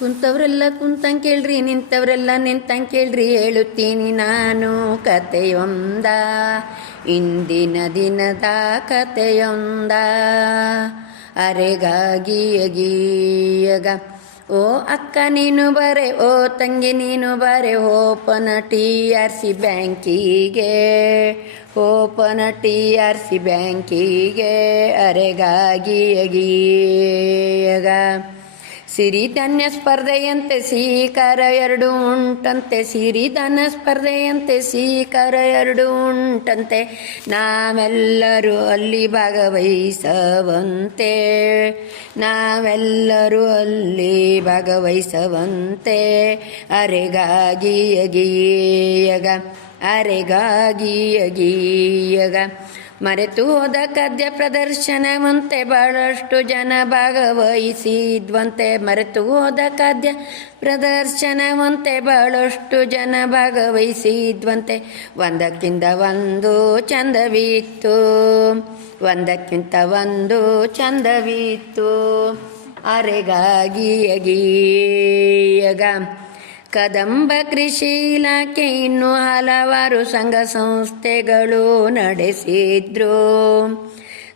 ಕುಂತವ್ರೆಲ್ಲ ಕುಂತಂಗೆ ಕೇಳ್ರಿ, ನಿಂತವ್ರೆಲ್ಲ ನಿಂತಂಗೆ ಕೇಳ್ರಿ, ಹೇಳುತ್ತೀನಿ ನಾನು ಕತೆಯೊಂದ, ಇಂದಿನ ದಿನದ ಕತೆಯೊಂದ. ಅರೆಗಾಗಿಯಗೀಯಗ ಓ ಅಕ್ಕ ನೀನು ಬರೆ, ಓ ತಂಗಿ ನೀನು ಬರೆ, ಓಪನ TRC ಬ್ಯಾಂಕಿಗೆ, ಓಪನ TRC ಬ್ಯಾಂಕಿಗೆ. ಅರೆಗಾಗಿಯಗೀಯಗ ಸಿರಿಧಾನ್ಯ ಸ್ಪರ್ಧೆಯಂತೆ ಸೀಕರ ಎರಡು ಉಂಟಂತೆ, ಸಿರಿಧಾನ್ಯ ಸ್ಪರ್ಧೆಯಂತೆ ಸೀಕರ ಎರಡು ಉಂಟಂತೆ, ನಾವೆಲ್ಲರೂ ಅಲ್ಲಿ ಭಾಗವಹಿಸವಂತೆ, ನಾವೆಲ್ಲರೂ ಅಲ್ಲಿ ಭಾಗವಹಿಸವಂತೆ. ಅರೆಗಾಗಿಯಗೀಯಗ ಅರೆಗಾಗಿಯಗೀಯಗ ಮರೆತು ಹೋದ ಖಾದ್ಯ ಪ್ರದರ್ಶನವಂತೆ ಬಹಳಷ್ಟು ಜನ ಭಾಗವಹಿಸಿದ್ವಂತೆ, ಮರೆತು ಹೋದ ಖಾದ್ಯ ಪ್ರದರ್ಶನವಂತೆ ಬಹಳಷ್ಟು ಜನ ಭಾಗವಹಿಸಿದ್ವಂತೆ. ಒಂದಕ್ಕಿಂತ ಒಂದು ಚಂದವಿತ್ತು, ಒಂದಕ್ಕಿಂತ ಒಂದು ಚಂದವಿತ್ತು. ಅರೆಗಾಗಿಯಗೀಯಗ ಕದಂಬ ಕೃಷಿ ಇಲಾಖೆ ಇನ್ನೂ ಹಲವಾರು ಸಂಘ ಸಂಸ್ಥೆಗಳು ನಡೆಸಿದ್ರು,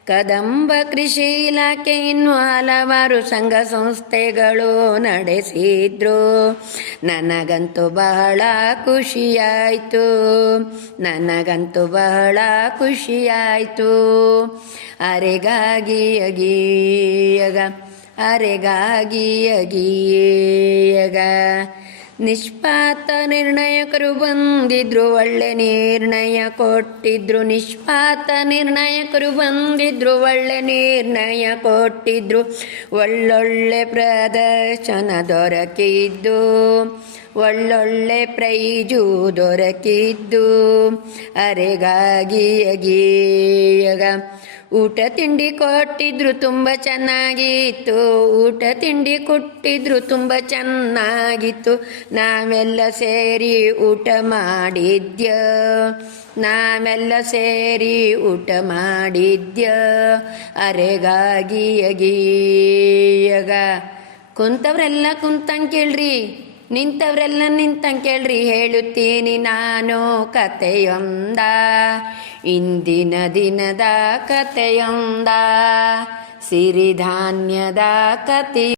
ಕದಂಬ ಕೃಷಿ ಇಲಾಖೆ ಇನ್ನೂ ಹಲವಾರು ಸಂಘ ಸಂಸ್ಥೆಗಳು ನಡೆಸಿದ್ರು. ನನಗಂತೂ ಬಹಳ ಖುಷಿಯಾಯಿತು, ನನಗಂತೂ ಬಹಳ ಖುಷಿಯಾಯಿತು. ಅರೆಗಾಗಿಯಗೀಯಗ ಅರೆಗಾಗಿಯಗೀಯಗ ನಿಷ್ಪಾತ ನಿರ್ಣಯಕರು ಬಂದಿದ್ರು, ಒಳ್ಳೆ ನಿರ್ಣಯ ಕೊಟ್ಟಿದ್ರು, ನಿಷ್ಪಾತ ನಿರ್ಣಯಕರು ಬಂದಿದ್ರು, ಒಳ್ಳೆ ನಿರ್ಣಯ ಕೊಟ್ಟಿದ್ರು. ಒಳ್ಳೊಳ್ಳೆ ಪ್ರದರ್ಶನ ದೊರಕಿದ್ದು, ಒಳ್ಳೊಳ್ಳೆ ಪ್ರೈಜು ದೊರಕಿದ್ದು. ಅರೆಗಾಗಿಯಗೀಯಗ ಊಟ ತಿಂಡಿ ಕೊಟ್ಟಿದ್ರು ತುಂಬ ಚೆನ್ನಾಗಿತ್ತು, ಊಟ ತಿಂಡಿ ಕೊಟ್ಟಿದ್ರು ತುಂಬ ಚೆನ್ನಾಗಿತ್ತು. ನಾವೆಲ್ಲ ಸೇರಿ ಊಟ ಮಾಡಿದ್ಯ, ನಾವೆಲ್ಲ ಸೇರಿ ಊಟ ಮಾಡಿದ್ಯ. ಅರೆಗಾಗಿಯಗೀಯಗ ಕುಂತವ್ರೆಲ್ಲ ಕುಂತಂಗೆ ಕೇಳ್ರಿ, ನಿಂತವ್ರೆಲ್ಲ ನಿಂತಂಗೆ ಕೇಳ್ರಿ, ಹೇಳುತ್ತೀನಿ ನಾನು ಕತೆಯೊಂದ, ಇಂದಿನ ದಿನದ ಕತೆಯೊಂದ. ಸಿರಿಧಾನ್ಯದ ಕತೆ.